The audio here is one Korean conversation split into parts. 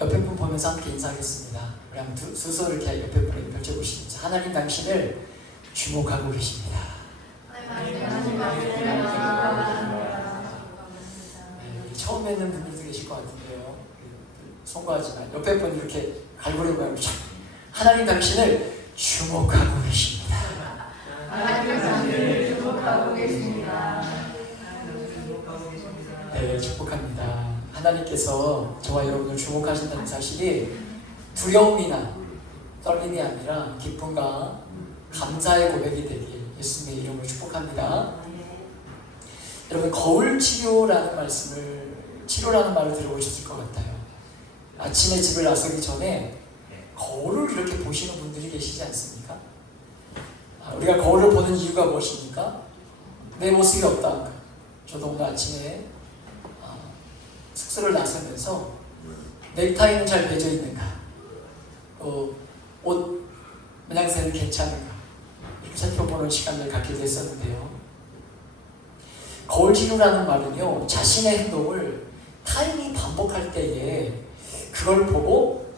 옆에 분 보면서 함께 인사하겠습니다. 우리 한번 두 손을 이렇게 옆에 분에게 펼쳐보시면서 하나님 당신을 주목하고 계십니다. 네, 처음 뵙는 분들도 계실 것 같은데요. 송구하지만 옆에 분 이렇게 갈고리고 하면 하나님 당신을 주목하고 계십니다. 하나님 당신을 주목하고 계십니다. 네, 축복합니다. 하나님께서 저와 여러분을 주목하신다는 사실이 두려움이나 떨림이 아니라 기쁨과 감사의 고백이 되길 예수님의 이름으로 축복합니다. 여러분, 거울 치료라는 말을 들어보셨을 것 같아요. 아침에 집을 나서기 전에 거울을 이렇게 보시는 분들이 계시지 않습니까? 우리가 거울을 보는 이유가 무엇입니까? 내 모습이 어떠한가? 저도 오늘 아침에 숙소를 나서면서 넥타이는 잘 매져 있는가? 옷 모양새는 괜찮은가? 이렇게 살펴보는 시간을 갖게 됐었는데요. 거울 치료라는 말은요, 자신의 행동을 타인이 반복할 때에 그걸 보고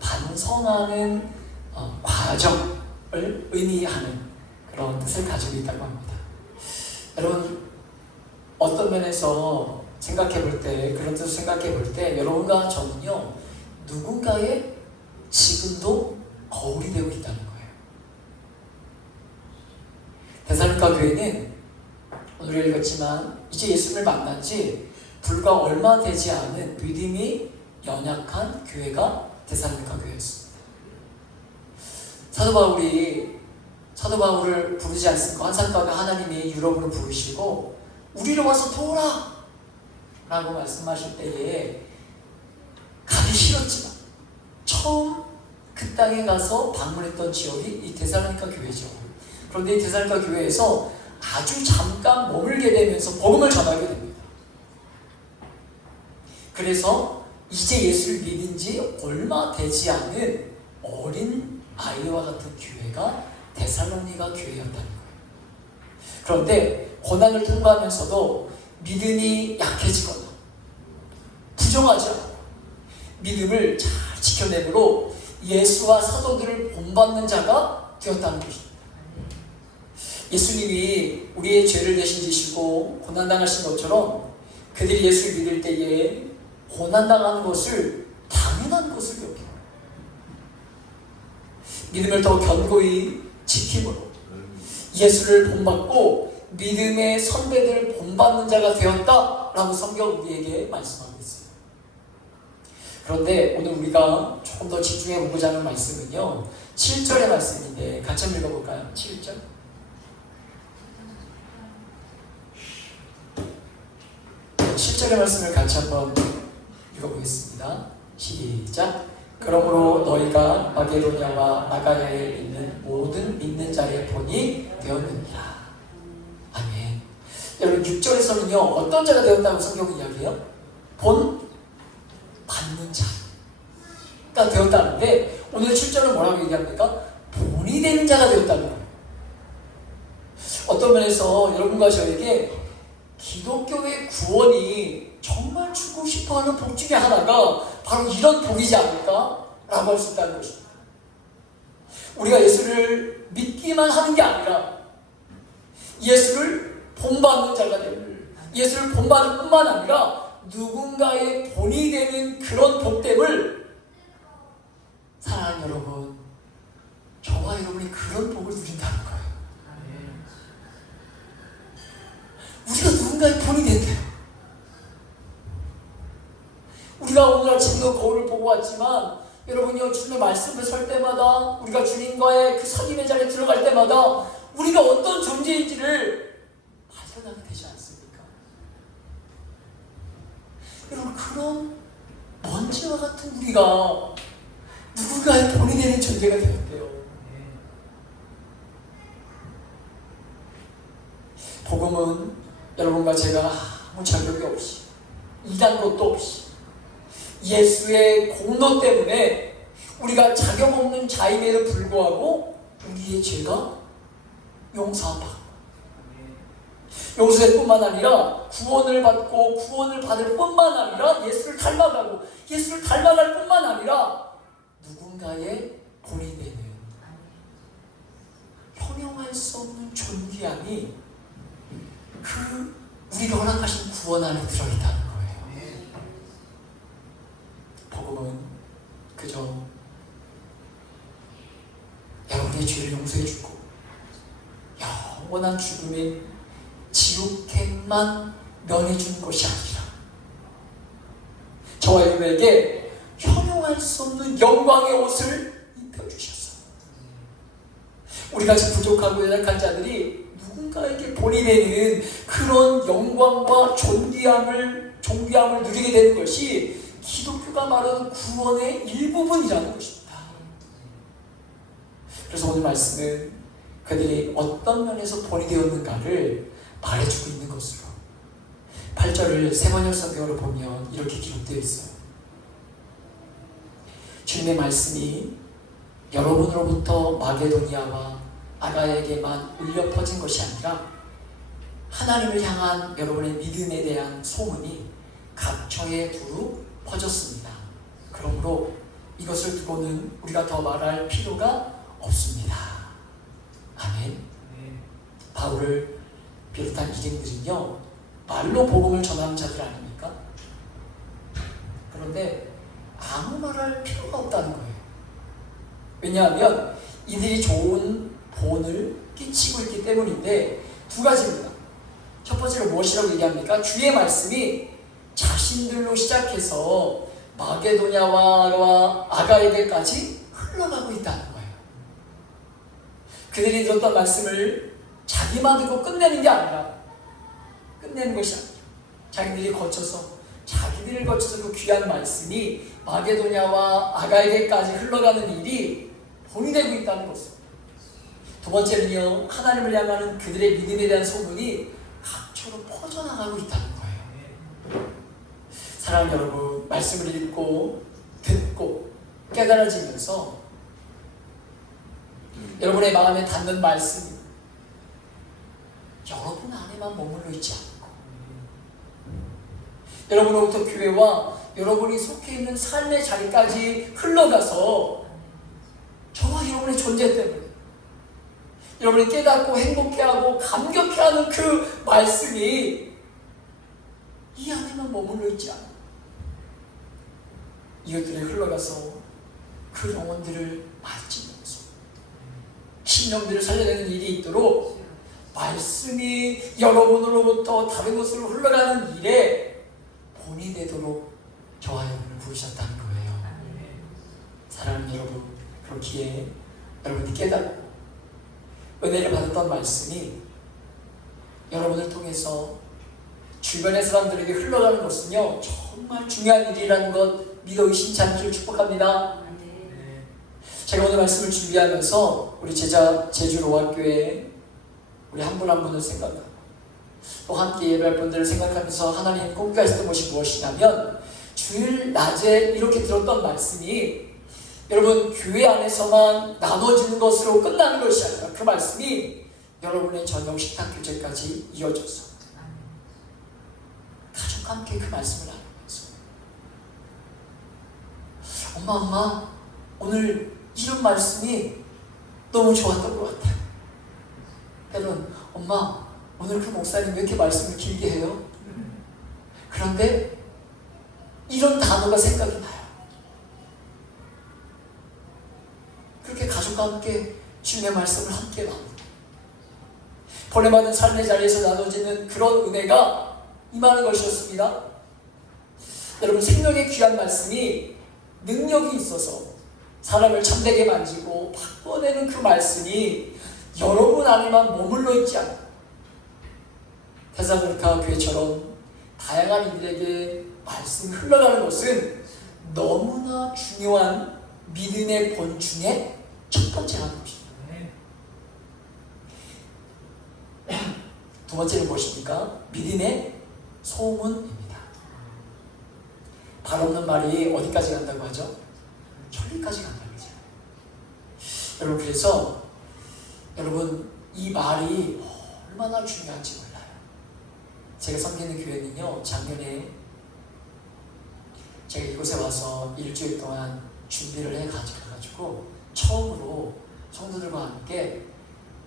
반성하는 과정을 의미하는 그런 뜻을 가지고 있다고 합니다. 여러분, 어떤 면에서 그런 뜻을 생각해 볼 때 여러분과 저는요, 누군가의 지금도 거울이 되고 있다는 거예요. 데살로니가 교회는 오늘 읽었지만 이제 예수님을 만난 지 불과 얼마 되지 않은 믿음이 연약한 교회가 데살로니가 교회였습니다. 사도 바울을 부르지 않습니까? 한산가운데 하나님이 유럽으로 부르시고 우리로 와서 도우라! 라고 말씀하실 때에 가기 싫었지만 처음 그 땅에 가서 방문했던 지역이 이 데살로니가 교회죠. 그런데 이 데살로니가 교회에서 아주 잠깐 머물게 되면서 복음을 전하게 됩니다. 그래서 이제 예수를 믿은 지 얼마 되지 않은 어린 아이와 같은 교회가 데살로니가 교회였다는 거예요. 그런데 고난을 통과하면서도 믿음이 약해지거나 부정하지 않고 믿음을 잘 지켜내므로 예수와 사도들을 본받는 자가 되었다는 것입니다. 예수님이 우리의 죄를 대신 지시고 고난당하신 것처럼 그들이 예수를 믿을 때에 고난당하는 것을 당연한 것을 여겨요. 믿음을 더 견고히 지킴으로 예수를 본받고 믿음의 선배들을 본받는 자가 되었다라고 성경 우리에게 말씀하고 있어요. 그런데 오늘 우리가 조금 더 집중해 보고자 하는 말씀은요, 7절의 말씀인데 같이 한번 읽어볼까요? 7절. 의 말씀을 같이 한번 읽어보겠습니다. 시작. 그러므로 너희가 마게도냐와 아가야에 있는 모든 믿는 자의 본이 되었느니라. 아멘. 여러분, 6절에서는요 어떤 자가 되었다고 성경이 이야기해요? 본 받는 자가 되었다는데 오늘 7절은 뭐라고 얘기합니까? 본이 되는 자가 되었다는 거예요. 어떤 면에서 여러분과 저에게 기독교의 구원이 정말 주고 싶어하는 복 중에 하나가 바로 이런 복이지 않을까? 라고 할 수 있다는 것입니다. 우리가 예수를 믿기만 하는 게 아니라 예수를 본받는 자가 되는, 예수를 본받는 뿐만 아니라 누군가의 본이 되는 그런 복됨을 사랑하는 여러분, 저와 여러분이 그런 복을 누린다는 거예요. 우리가 누군가의 본이 된대요. 우리가 오늘 아침도 거울을 보고 왔지만 여러분이요, 주님의 말씀을 설 때마다 우리가 주님과의 그 선임의 자리에 들어갈 때마다 우리가 어떤 존재인지를 발견하게 되지 않습니까? 여러분, 그런 먼지와 같은 우리가 누군가의 본이 되는 존재가 되었대요. 복음은 여러분과 제가 아무 자격이 없이, 일한 것도 없이 예수의 공로 때문에 우리가 자격 없는 자임에도 불구하고 우리의 죄가 용서받고 용서될 뿐만 아니라 구원을 받고 구원을 받을 뿐만 아니라 예수를 닮아가고 예수를 닮아갈 뿐만 누군가의 본이 되는 형용할 수 없는 존귀함이 그 우리가 허락하신 구원 안에 들어있다는 거예요. 복음은 그저 여러분의 죄를 용서해주고 영원한 죽음의 지옥행만 면해주는 것이 아니라 저와 여러분에게 형용할 수 없는 영광의 옷을 입혀주셨어요. 우리같이 부족하고 연약한 자들이 누군가에게 본이 되는 그런 영광과 존귀함을 누리게 되는 것이 기독교가 말하는 구원의 일부분이라는 것입니다. 그래서 오늘 말씀은 그들이 어떤 면에서 본이 되었는가를 말해주고 있는 것으로 8절을 세번역 성경으로 보면 이렇게 기록되어 있어요. 주님의 말씀이 여러분으로부터 마게도니아와 아가야에게만 울려 퍼진 것이 아니라 하나님을 향한 여러분의 믿음에 대한 소문이 각처에 두루 퍼졌습니다. 그러므로 이것을 두고는 우리가 더 말할 필요가 없습니다. 아멘. 바울을 비롯한 이들은요 말로 복음을 전하는 자들 아닙니까? 그런데 아무 말할 필요가 없다는 거예요. 왜냐하면 이들이 좋은 본을 끼치고 있기 때문인데 두 가지입니다. 첫 번째로 무엇이라고 얘기합니까? 주의 말씀이 자신들로 시작해서 마게도냐와 아가에게까지 흘러가고 있다는 거예요. 그들이 들었던 말씀을 자기만 듣고 끝내는 게 아니라 끝내는 것이 아니라 자기들을 거쳐서 그 귀한 말씀이 마게도냐와 아가에게까지 흘러가는 일이 본이 되고 있다는 것입니다. 두 번째는요, 하나님을 향하는 그들의 믿음에 대한 소문이 각처로 퍼져나가고 있다는 거예요. 사랑하는 여러분, 말씀을 읽고 듣고 깨달아지면서 여러분의 마음에 닿는 말씀이 여러분 안에만 머물러 있지 않고 여러분으로부터 교회와 여러분이 속해 있는 삶의 자리까지 흘러가서 저와 여러분의 존재 때문에 여러분이 깨닫고 행복해하고 감격해하는 그 말씀이 이 안에만 머물러 있지 않아 이것들이 흘러가서 그 영혼들을 만지면서 심령들을 살려내는 일이 있도록 말씀이 여러분으로부터 다른 곳으로 흘러가는 일에 본이 되도록 저와 여러분을 부르셨다는 거예요. 사랑하는 여러분, 그렇기에 여러분이 깨닫고 은혜를 받았던 말씀이 여러분을 통해서 주변의 사람들에게 흘러가는 것은요 정말 중요한 일이라는 것 믿어 의심치 않기를 축복합니다. 제가 오늘 말씀을 준비하면서 우리 제주 로아교회 우리 한 분 한 분을 생각하고 또 함께 예배할 분들을 생각하면서 하나님 꿈꾸게 하셨던 것이 무엇이냐면 주일 낮에 이렇게 들었던 말씀이 여러분 교회 안에서만 나눠지는 것으로 끝나는 것이 아니라 그 말씀이 여러분의 저녁 식탁 교제까지 이어져서 가족과 함께 그 말씀을 나누면서 엄마 오늘 이런 말씀이 너무 좋았던 것 같아요. 때론 엄마 오늘 그 목사님 왜 이렇게 말씀을 길게 해요? 그런데 이런 단어가 생각이 나요. 그렇게 가족과 함께 주님의 말씀을 함께 나누고 보내받은 삶의 자리에서 나눠지는 그런 은혜가 임하는 것이었습니다. 여러분 생명의 귀한 말씀이 능력이 있어서 사람을 참되게 만지고 바꿔내는 그 말씀이 여러분 안에만 머물러 있지 않고 테살로니가 교회처럼 다양한 이들에게 말씀이 흘러가는 것은 너무나 중요한 믿음의 본 중에 첫 번째라는 것입니다. 두 번째는 무엇입니까? 믿음의 소문입니다. 발 없는 말이 어디까지 간다고 하죠? 천리까지 간다고 하죠. 여러분 그래서 여러분 이 말이 얼마나 중요한지 몰라요. 제가 섬기는 교회는요 작년에 제가 이곳에 와서 일주일 동안 준비를 해가지고 처음으로 성도들과 함께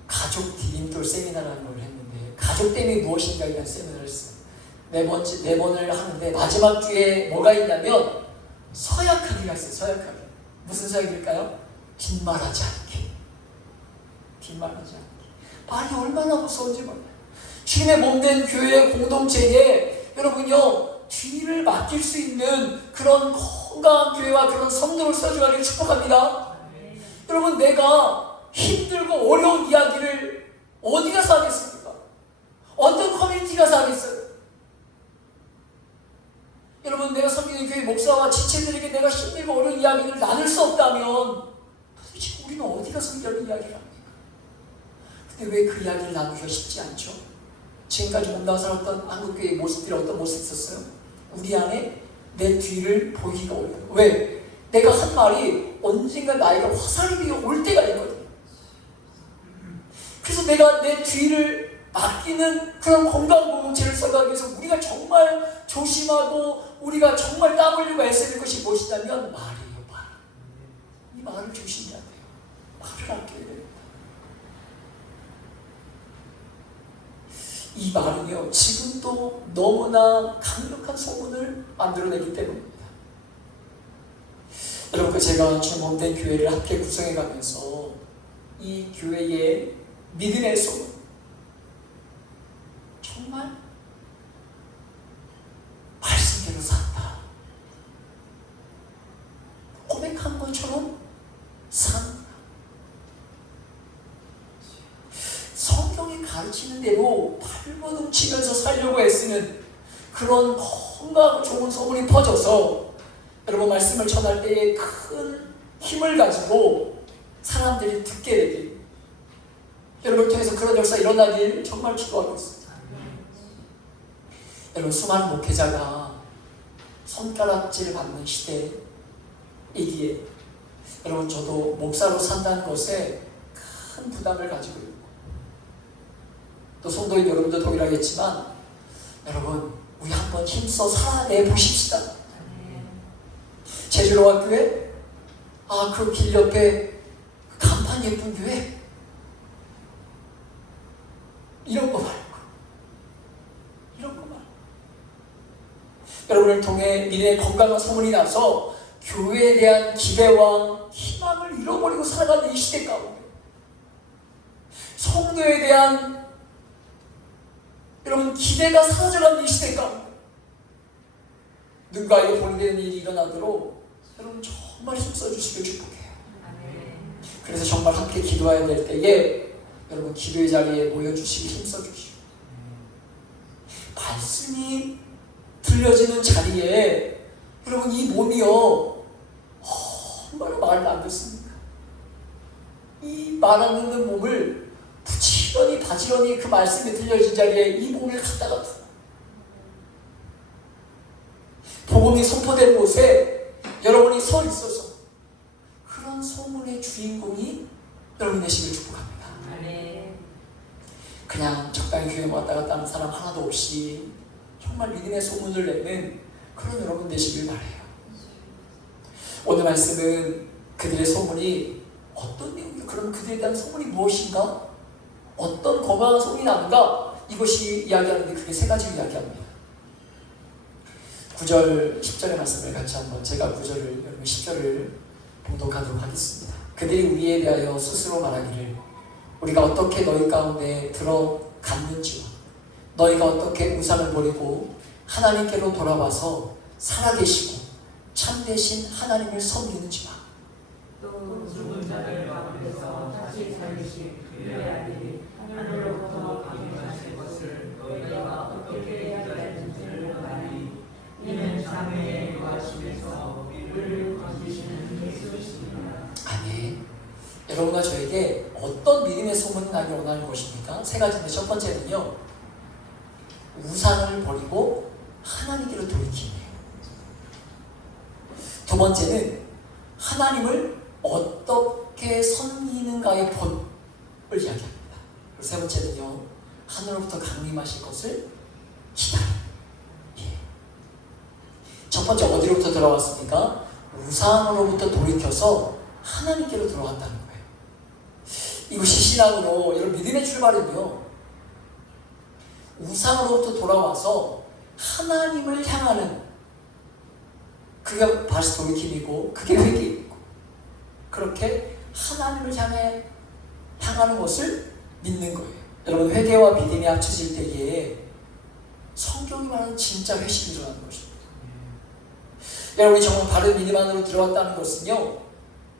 가족 디딤돌 세미나라는 걸 했는데, 가족됨이 무엇인가에 대한 세미나를 했어요. 네 번을 하는데 마지막 주에 뭐가 있냐면 서약하기가 있어요. 서약하기. 무슨 서약일까요? 뒷말하지 않기. 뒷말하지 않기. 말이 얼마나 무서운지 몰라요. 주님의 몸된 교회 공동체에 여러분요, 뒤를 맡길 수 있는 그런 건강한 교회와 그런 성도를 써주기를 축복합니다. 여러분, 내가 힘들고 어려운 이야기를 어디 가서 하겠습니까? 어떤 커뮤니티 가서 하겠어요? 여러분, 내가 섬기는 교회 목사와 지체들에게 내가 힘들고 어려운 이야기를 나눌 수 없다면 도대체 우리는 어디 가서 이런 이야기를 합니까? 근데 왜 그 이야기를 나누기가 쉽지 않죠? 지금까지 몸담아 살았던 한국교회의 모습들이 어떤 모습이 있었어요? 우리 안에 내 뒤를 보이기가 어려워요. 왜? 내가 한 말이 언젠가 나에게 화살이 되어 올 때가 있거든요. 그래서 내가 내 뒤를 맡기는 그런 건강 공동체를 써가기 위해서 우리가 정말 조심하고 우리가 정말 땀 흘리고 애써야 될 것이 무엇이냐면 말이에요. 말. 이 말을 조심해야 돼요. 말을 아껴야 됩니다. 이 말은요, 지금도 너무나 강력한 소문을 만들어내기 때문입니다. 여러분, 제가 주님 몸된 교회를 함께 구성해가면서 이 교회의 믿음의 소문, 정말 말씀대로 산다, 고백한 것처럼 산다, 성경이 가르치는 대로 발버둥 치면서 살려고 애쓰는 그런 건강하고 좋은 소문이 퍼져서 여러분, 말씀을 전할 때에 큰 힘을 가지고 사람들이 듣게 되길, 여러분을 통해서 그런 역사 일어나길 정말 기도하고 있습니다. 여러분, 수많은 목회자가 손가락질 받는 시대이기에 여러분, 저도 목사로 산다는 것에 큰 부담을 가지고 있고, 또 성도인 여러분도 동일하겠지만, 여러분, 우리 한번 힘써 살아내 보십시다. 제주로와 교회? 그 길 옆에 간판 예쁜 교회? 이런 거 말고, 이런 거 말고, 여러분을 통해 미래의 건강한 소문이 나서 교회에 대한 기대와 희망을 잃어버리고 살아가는 이 시대 가운데, 성도에 대한 여러분 기대가 사라져가는 이 시대 가운데 누군가에게 본되는 일이 일어나도록 여러분 정말 힘써주시길 축복해요. 그래서 정말 함께 기도해야 될 때에 여러분 기도의 자리에 모여주시기 힘써주시고, 말씀이 들려지는 자리에 여러분 이 몸이요 얼마나 말을 안 듣습니까? 이 말 안 듣는 몸을 부지런히 바지런히 그 말씀이 들려진 자리에 이 몸을 갖다가 두고, 복음이 선포된 곳에 여러분이 서 있어서 그런 소문의 주인공이 여러분 되시길 축복합니다. 그냥 적당히 교회 왔다 갔다 하는 사람 하나도 없이 정말 믿음의 소문을 내는 그런 여러분 되시길 바라요. 오늘 말씀은 그들의 소문이 어떤 내용이요? 그럼 그들에 대한 소문이 무엇인가? 어떤 건강한 소문이 나는가? 이것이 이야기하는데 그게 세 가지를 이야기합니다. 9절, 10절의 말씀을 같이 한번 제가 9절을, 여러분 10절을 봉독하도록 하겠습니다. 그들이 우리에 대하여 스스로 말하기를 우리가 어떻게 너희 가운데 들어갔는지와 너희가 어떻게 우상을 버리고 하나님께로 돌아와서 살아계시고 참되신 하나님을 섬기는지와 또 죽은 자들 가운데서 다시 살리신 그의 아들이 하늘로부터 강림하실 것을 너희가 어떻게 기다리는지를 아니 이는 장래에 거하시면서 우리를 건지시는 예수이십니다. 아멘. 여러분과 저에게 어떤 믿음의 소문이 나길 원하는 것입니까? 세 가지인데, 첫 번째는요, 우상을 버리고 하나님께로 돌이킴이에요. 두 번째는 하나님을 어떻게 섬기는가의 본을 이야기합니다. 그리고 세 번째는요, 하늘로부터 강림하실 것을 기다려. 첫 번째 어디로부터 들어왔습니까? 우상으로부터 돌이켜서 하나님께로 돌아간다는 거예요. 이것이 신앙으로, 여러분 믿음의 출발은요, 우상으로부터 돌아와서 하나님을 향하는, 그게 다시 돌이킴이고 그게 회개이고, 그렇게 하나님을 향하는 것을 믿는 거예요. 여러분, 회개와 믿음이 합쳐질 때에 성경이 말하는 진짜 회심이 일어나는 것입니다. 여러분이 정말 바른 믿음 안으로 들어왔다는 것은요,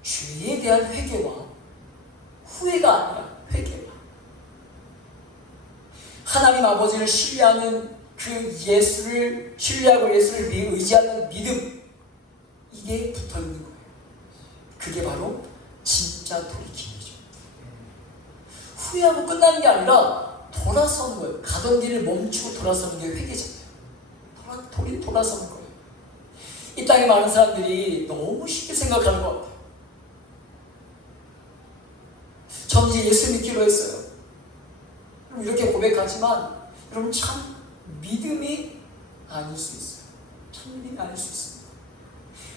죄에 대한 회개와 후회가 아니라 회개와 하나님 아버지를 신뢰하는 그 예수를 신뢰하고 예수를 의지하는 믿음, 이게 붙어있는 거예요. 그게 바로 진짜 돌이킴이죠. 후회하고 끝나는 게 아니라 돌아서는 거예요. 가던 길을 멈추고 돌아서는 게 회개잖아요. 돌아서는 거예요. 이 땅에 많은 사람들이 너무 쉽게 생각하는 것 같아요. 저는 이제 예수 믿기로 했어요. 이렇게 고백하지만 여러분 참 믿음이 아닐 수 있어요. 참 믿음이 아닐 수 있습니다.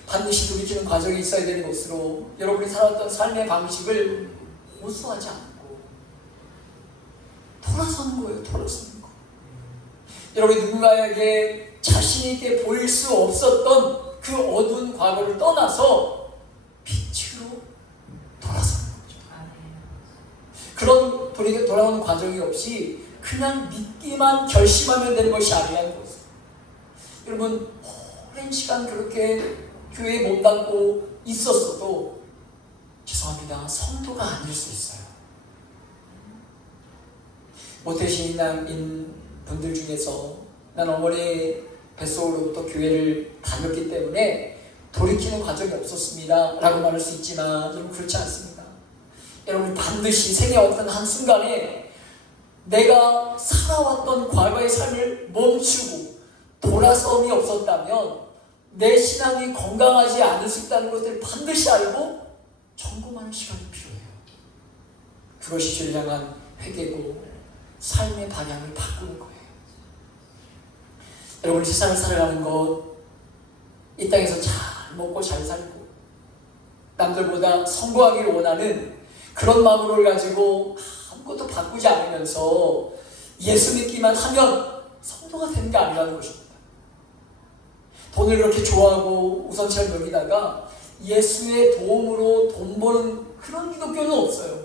반드시 돌이키는 과정이 있어야 되는 것으로 여러분이 살았던 삶의 방식을 고수하지 않고 돌아서는 거예요. 돌아서는 거. 여러분이 누군가에게 자신 있게 보일 수 없었던 그 어두운 과거를 떠나서 빛으로 돌아서는 거죠. 그런 돌아오는 과정이 없이 그냥 믿기만 결심하면 되는 것이 아니라는 것을. 여러분, 오랜 시간 그렇게 교회에 몸담고 있었어도 죄송합니다, 성도가 아닐 수 있어요. 모태신앙인 분들 중에서 난 어머니 뱃속으로부터 교회를 다녔기 때문에 돌이키는 과정이 없었습니다 라고 말할 수 있지만 여러분, 그렇지 않습니다. 여러분, 반드시 생애 어떤 한순간에 내가 살아왔던 과거의 삶을 멈추고 돌아섬이 없었다면 내 신앙이 건강하지 않을 수 있다는 것을 반드시 알고 점검하는 시간이 필요해요. 그것이 주를 향한 회개고 삶의 방향을 바꾸는 거예요. 여러분, 세상을 살아가는 것, 이 땅에서 잘 먹고 잘 살고 남들보다 성공하기를 원하는 그런 마음을 가지고 아무것도 바꾸지 않으면서 예수 믿기만 하면 성도가 되는 게 아니라는 것입니다. 돈을 그렇게 좋아하고 우선처럼 여기다가 예수의 도움으로 돈 버는 그런 기독교는 없어요.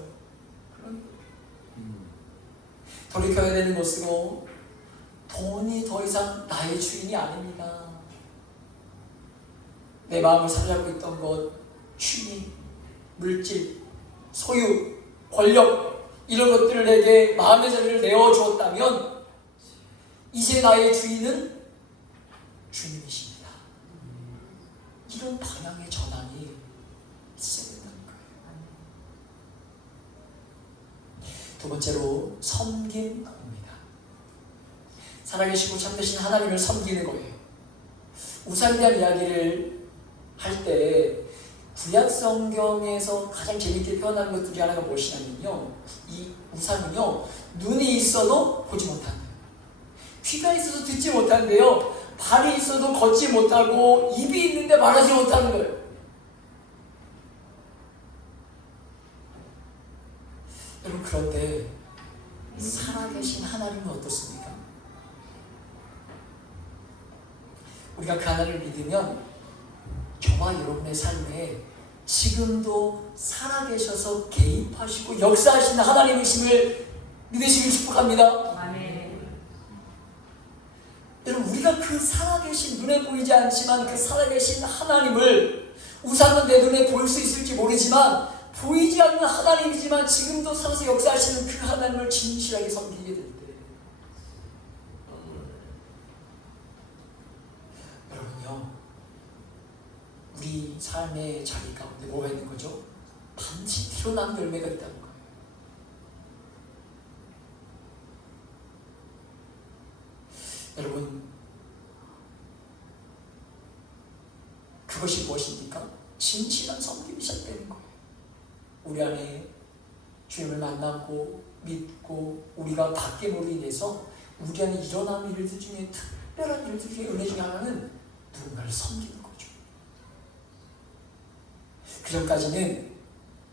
돌이켜야 되는 것으로 돈이 더 이상 나의 주인이 아닙니다. 내 마음을 사로잡고 있던 것, 취미, 물질, 소유, 권력, 이런 것들을 내게 마음의 자리를 내어주었다면 이제 나의 주인은 주님이십니다. 이런 방향의 전환이 있어야 된다는 거예요. 두 번째로 섬김입니다. 살아계시고 참되신 하나님을 섬기는 거예요. 우상에 대한 이야기를 할 때 구약 성경에서 가장 재밌게 표현하는 것 중에 하나가 무엇이냐면요, 이 우상은요, 눈이 있어도 보지 못한대요. 귀가 있어도 듣지 못한대요. 발이 있어도 걷지 못하고 입이 있는데 말하지 못하는 거예요. 여러분, 그런데 살아계신 하나님은 어떻습니까? 우리가 그 하나님을 믿으면 저와 여러분의 삶에 지금도 살아계셔서 개입하시고 역사하시는 하나님이심을 믿으시길 축복합니다. 여러분, 우리가 그 살아계신, 눈에 보이지 않지만 그 살아계신 하나님을, 우상은 내 눈에 보일 수 있을지 모르지만 보이지 않는 하나님이지만 지금도 살아서 역사하시는 그 하나님을 진실하게 섬기게 될 때, 여러분요, 우리 삶의 자리 가운데 뭐가 있는 거죠? 반드시 드러난 열매가 있다는 거예요. 여러분, 그것이 무엇입니까? 진실한 섬김이 시작되는 거예요. 우리 안에 주님을 만나고 믿고 우리가 바뀜으로 인해서 우리 안에 일어나는 일들 중에, 특별한 일들 중에, 은혜 중에 하나는 누군가를 섬기는 거죠. 그 전까지는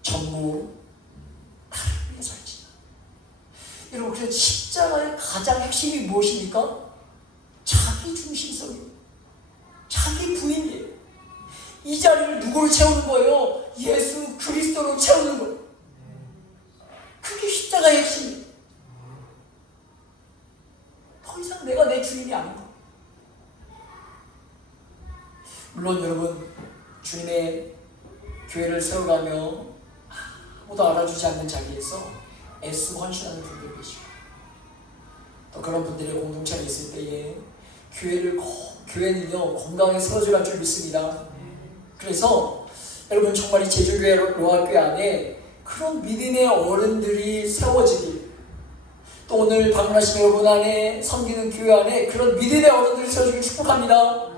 전부 나를 위해 살지. 여러분, 그래서 십자가의 가장 핵심이 무엇입니까? 자기 중심성이에요. 자기 부인이에요. 이 자리를 누구로 채우는 거예요? 예수 그리스도로 채우는 거예요. 그게 십자가의 핵심이에요. 더 이상 내가 내 주인이 아닌 거예요. 물론 여러분, 주님의 교회를 세워가며 아무도 알아주지 않는 자리에서 애쓰고 헌신하는 분들 계시고, 또 그런 분들의 공동체가 있을 때에 교회는요 건강하게 세워져갈 줄 믿습니다. 그래서 여러분, 정말 이 제주교회 로아교회 안에 그런 믿음의 어른들이 세워지길, 또 오늘 방문하신 여러분 안에 섬기는 교회 안에 그런 믿음의 어른들이 세워지길 축복합니다.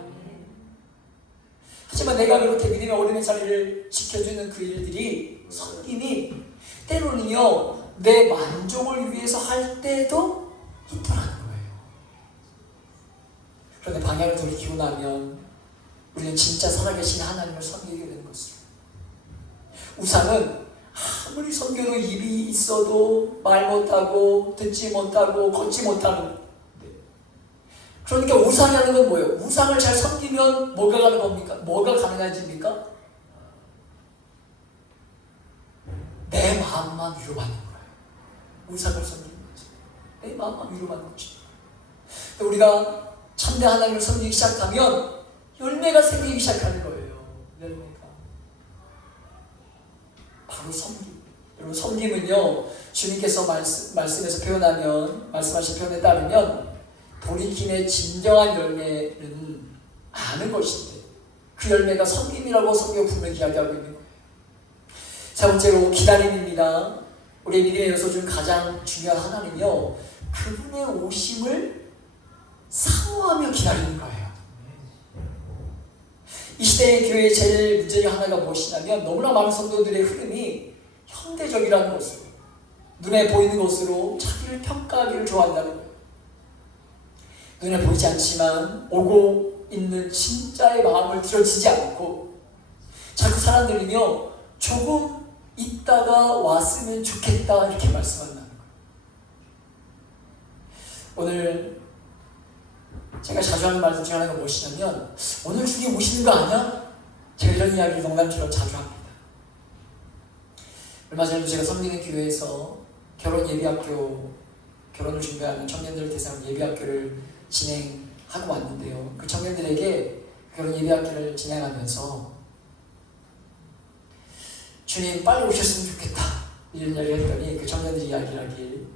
하지만 내가 그렇게 믿음의 어른의 자리를 지켜주는 그 일들이, 섬김이 때로는요 내 만족을 위해서 할 때도 있더라는 거예요. 그런데 방향을 돌이키고 나면 우리는 진짜 살아계신 하나님을 섬기게 되는 것이죠. 우상은 아무리 섬겨도 입이 있어도 말 못하고 듣지 못하고 걷지 못하는, 그러니까 우상이라는 건 뭐예요? 우상을 잘 섬기면 뭐가 가는 겁니까? 뭐가 가능해집니까? 내 마음만 위로받는 거예요. 우상을 섬기는 거죠. 내 마음만 위로받는 거죠. 우리가 참대 하나님을 섬기기 시작하면 열매가 생기기 시작하는 거예요. 열매가 바로 섬김. 여러분, 섬김은요 주님께서 말씀에서 표현하면, 말씀하신 표현에 따르면 돌이킴의 진정한 열매는 아는 것인데, 그 열매가 섬김이라고 성경 분명히 이야기하고 있는 거예요. 세 번째로 기다림입니다. 우리 믿음의 요소 중 가장 중요한 하나는요 그분의 오심을 사모하며 기다리는 거예요. 이 시대의 교회의 제일 문제 중 하나가 무엇이냐면, 너무나 많은 성도들의 흐름이 현대적이라는 것으로, 눈에 보이는 것으로 자기를 평가하기를 좋아한다는 거예요. 눈에 보이지 않지만 오고 있는 진짜의 마음을 들여지지 않고, 자꾸 사람들은요 조금 있다가 왔으면 좋겠다 이렇게 말씀한다는 거예요. 오늘 제가 자주 하는 말씀 중에 하나가 무엇이냐면, 오늘 주님 오시는 거 아니야? 제가 이런 이야기를 농담처럼 자주 합니다. 얼마 전에 제가 섬기는 교회에서 결혼 예비학교, 결혼을 준비하는 청년들을 대상으로 예비학교를 진행하고 왔는데요, 그 청년들에게 결혼 예비학교를 진행하면서 주님 빨리 오셨으면 좋겠다 이런 이야기를 했더니, 그 청년들이 이야기를 하길,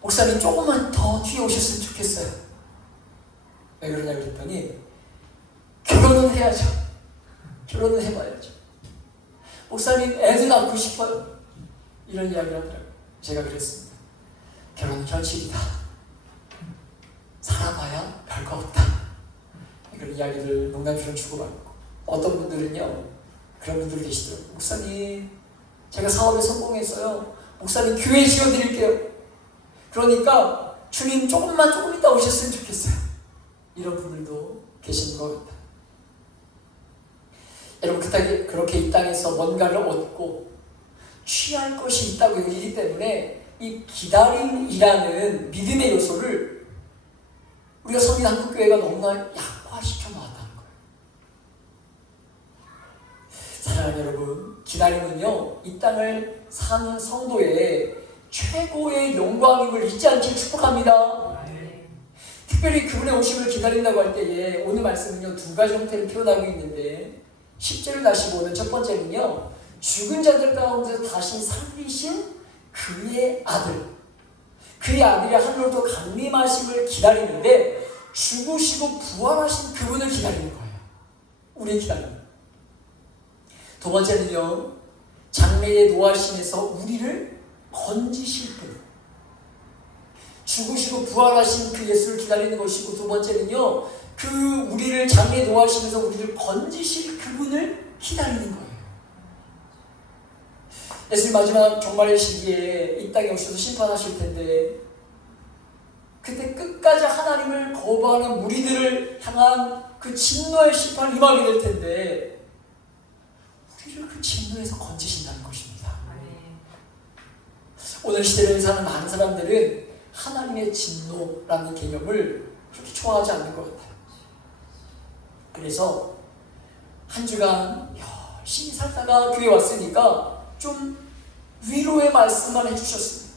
목사님 조금만 더 뒤에 오셨으면 좋겠어요. 왜 그러냐고 했더니, 결혼은 해야죠. 결혼은 해봐야죠. 목사님 애도 낳고 싶어요. 이런 이야기를 하더라고요. 제가 그랬습니다. 결혼은 현실이다. 살아봐야 별거 없다. 이런 이야기를 농담처럼 주고받고, 어떤 분들은요 그런 분들이 계시더라고요. 목사님 제가 사업에 성공했어요. 목사님 교회 지어드릴게요. 그러니까 주님 조금 이따 오셨으면 좋겠어요. 이런 분들도 계시는 것 같아요. 여러분, 그렇게 이 땅에서 뭔가를 얻고 취할 것이 있다고 여기기 때문에 이 기다림이라는 믿음의 요소를 우리가 섬긴 한국교회가 너무나 약화시켜 놓았다는 거예요. 사랑하는 여러분, 기다림은요 이 땅을 사는 성도의 최고의 영광임을 잊지 않길 축복합니다. 특별히 그분의 오심을 기다린다고 할 때에, 오늘 말씀은요 두 가지 형태를 표현하고 있는데, 10절을 다시 보면 첫 번째는요 죽은 자들 가운데서 다시 살리신 그의 아들, 그의 아들이 하늘로부터 강림하심을 기다리는데, 죽으시고 부활하신 그분을 기다리는 거예요. 우리의 기다림. 두 번째는요 장래의 노하심에서 우리를 건지실 분, 죽으시고 부활하신 그 예수를 기다리는 것이고, 두 번째는요 그 우리를 장래의 노하심에서 우리를 건지실 그분을 기다리는 거예요. 예수님 마지막 종말의 시기에 이 땅에 오셔서 심판하실 텐데, 그때 끝까지 하나님을 거부하는 무리들을 향한 그 진노의 심판이 임하게 될 텐데, 우리를 그 진노에서 건지신다는 것입니다. 아멘. 오늘 시대를 사는 많은 사람들은 하나님의 진노라는 개념을 그렇게 좋아하지 않는 것 같아요. 그래서 한 주간 열심히 살다가 교회 왔으니까 좀 위로의 말씀만 해주셨습니다.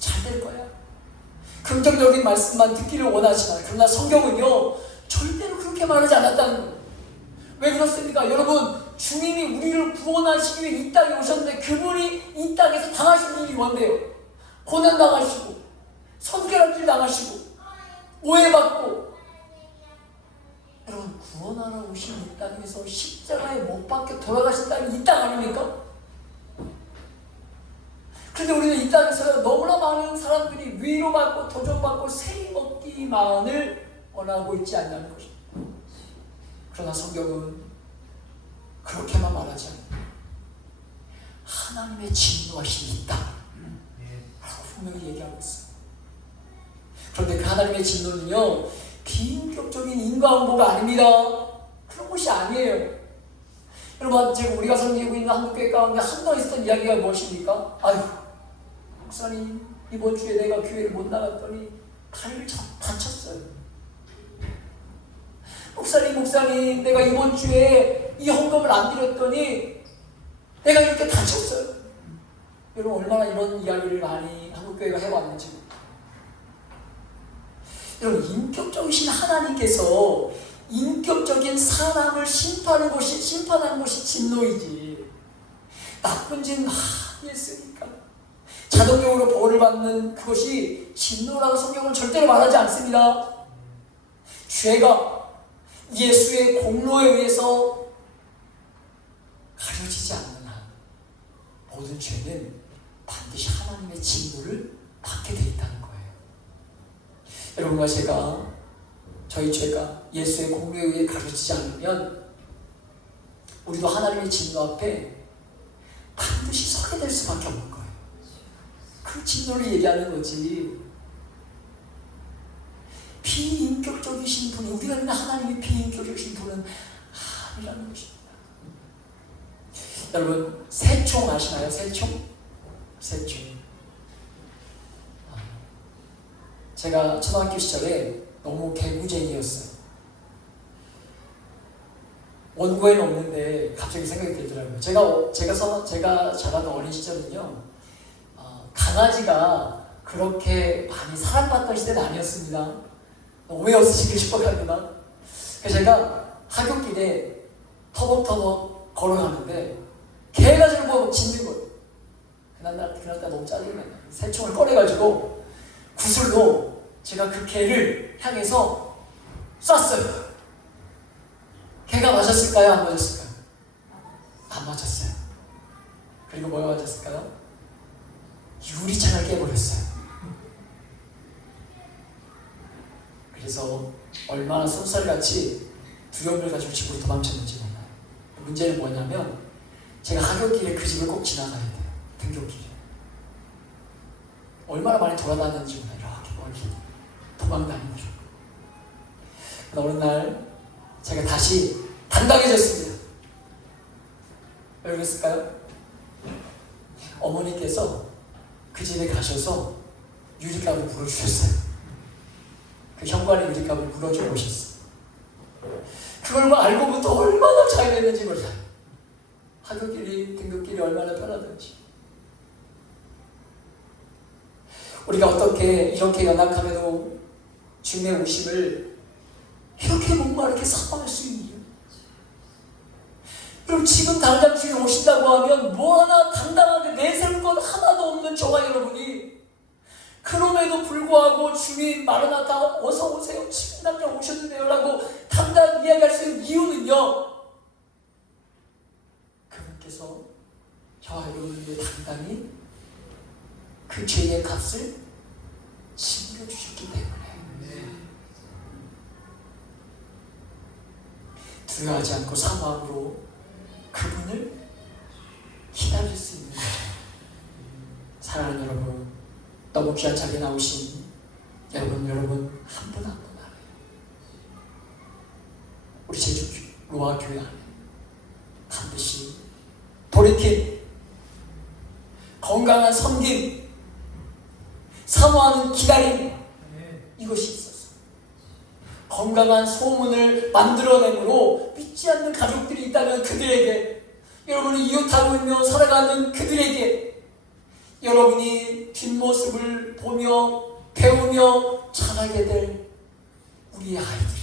잘 될 거야. 긍정적인 말씀만 듣기를 원하지만, 그러나 성경은요 절대로 그렇게 말하지 않았다는 거예요. 왜 그렇습니까? 여러분, 주님이 우리를 구원하시기 위해 이 땅에 오셨는데 그분이 이 땅에서 당하신 일이 뭔데요? 고난당하시고 손가락질 당하시고 오해받고, 여러분, 구원하러 오신 이 땅에서 십자가에 못 박혀 돌아가신다는 이 땅 아닙니까? 그런데 우리는 이 땅에서 너무나 많은 사람들이 위로받고 도전받고 세리 먹기만을 원하고 있지 않냐는 것입니다. 그러나 성경은 그렇게만 말하지 않습니다. 하나님의 진노하심이 있다 라고 분명히 얘기하고 있습니다. 그런데 그 하나님의 진노는요 비인격적인 인과응보가 아닙니다. 그런 것이 아니에요. 여러분, 지금 우리가 섬기고 있는 한국교회 가운데 한동안 있었던 이야기가 무엇입니까? 아유, 목사님, 이번 주에 내가 교회를 못 나갔더니 다리를 다쳤어요. 목사님, 내가 이번 주에 이 헌금을 안 드렸더니 내가 이렇게 다쳤어요. 여러분, 얼마나 이런 이야기를 많이 한국교회가 해왔는지. 여러분, 인격적이신 하나님께서 인격적인 사람을 심판하는 것이 진노이지, 나쁜 짓 많이 했으니까 자동적으로 벌을 받는 그것이 진노라고 성경은 절대로 말하지 않습니다. 죄가 예수의 공로에 의해서 가려지지 않는 한 모든 죄는 반드시 하나님의 진노를 받게 돼 있다는 거예요. 여러분과 저희 죄가 예수의 공로에 의해 가려지지 않으면 우리도 하나님의 진노 앞에 반드시 서게 될 수밖에 없는 거예요. 그 진노를 얘기하는 거지. 비인격적이신 분이, 우리가 있는 하나님이 비인격적이신 분은 아니라는 것입니다. 여러분, 새총 아시나요? 새총. 제가 초등학교 시절에 너무 개구쟁이였어요. 원고에는 없는데 갑자기 생각이 들더라고요. 제가 자라던 어린 시절은요, 강아지가 그렇게 많이 사랑받던 시대는 아니었습니다. 오해 없으시길 축복합니다. 그래서 제가 하굣길에 터벅터벅 걸어가는데 개가 저를 보고 짖는 거예요. 그날 너무 짜증나요. 새총을 꺼내가지고 구슬로 제가 그 개를 향해서 쐈어요. 개가 맞았을까요? 안 맞았을까요? 안 맞았어요. 그리고 뭐가 맞았을까요? 유리창을 깨버렸어요. 그래서 얼마나 쏜살같이 두려움을 가지고 집으로 도망쳤는지 몰라요. 문제는 뭐냐면 제가 하굣길에 그 집을 꼭 지나가야 돼요. 등굣길에. 얼마나 많이 돌아다녔는지 몰라요. 이렇게 멀리 도망다니는 중. 어느 날 제가 다시 당당해졌습니다. 왜 그랬을까요? 어머니께서 그 집에 가셔서 유리갑을 물어주셨어요. 그 현관에 유리갑을 물어주고 오셨어요. 그걸 알고부터 얼마나 자유했는지 몰라요. 하굣길이, 등굣길이 얼마나 편하던지. 우리가 어떻게 이렇게 연약함에도 주님의 오심을 이렇게 목마르게 사모할 수 있는 이유? 그럼 지금 당장 주님 오신다고 하면 뭐 하나 당당하게 내세울 것 하나도 없는 저와 여러분이, 그럼에도 불구하고 주님 마르나타 어서 오세요, 지금 당장 오셨는데요 라고 당당 이야기할 수 있는 이유는요, 그분께서 저와 여러분에게 당당히 그 죄의 값을 징겨주셨기 때문에. 두려워하지 않고 사모함으로 그분을 기다릴 수 있는 거죠. 사랑하는 여러분, 너무 귀한 자리에 나오신 여러분 한 분 한 분 안에, 우리 제주 로아 교회 안에 반드시 돌이킴, 건강한 섬김, 사모하는 기다림, 이것이 있었어요. 건강한 소문을 만들어내므로 믿지 않는 가족들이 있다면 그들에게, 여러분이 이웃하고 있며 살아가는 그들에게, 여러분이 뒷모습을 보며 배우며 자라게 될 우리의 아이들에게,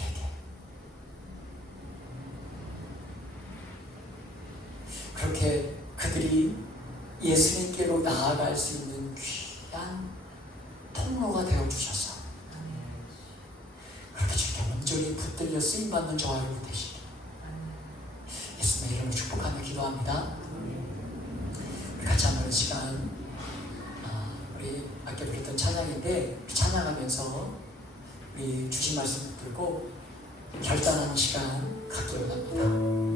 그렇게 그들이 예수님께로 나아갈 수 있는 귀한 통로가 되어주셔서 그렇게 주께 온전히 붙들려 쓰임받는 저와 여러분 되시길 예수님의 이름으로 축복하며 기도합니다. 우리 같이 한번 시간, 우리 아까 부르던 찬양인데 찬양하면서 우리 주신 말씀 붙들고 결단하는 시간 갖기를 원합니다.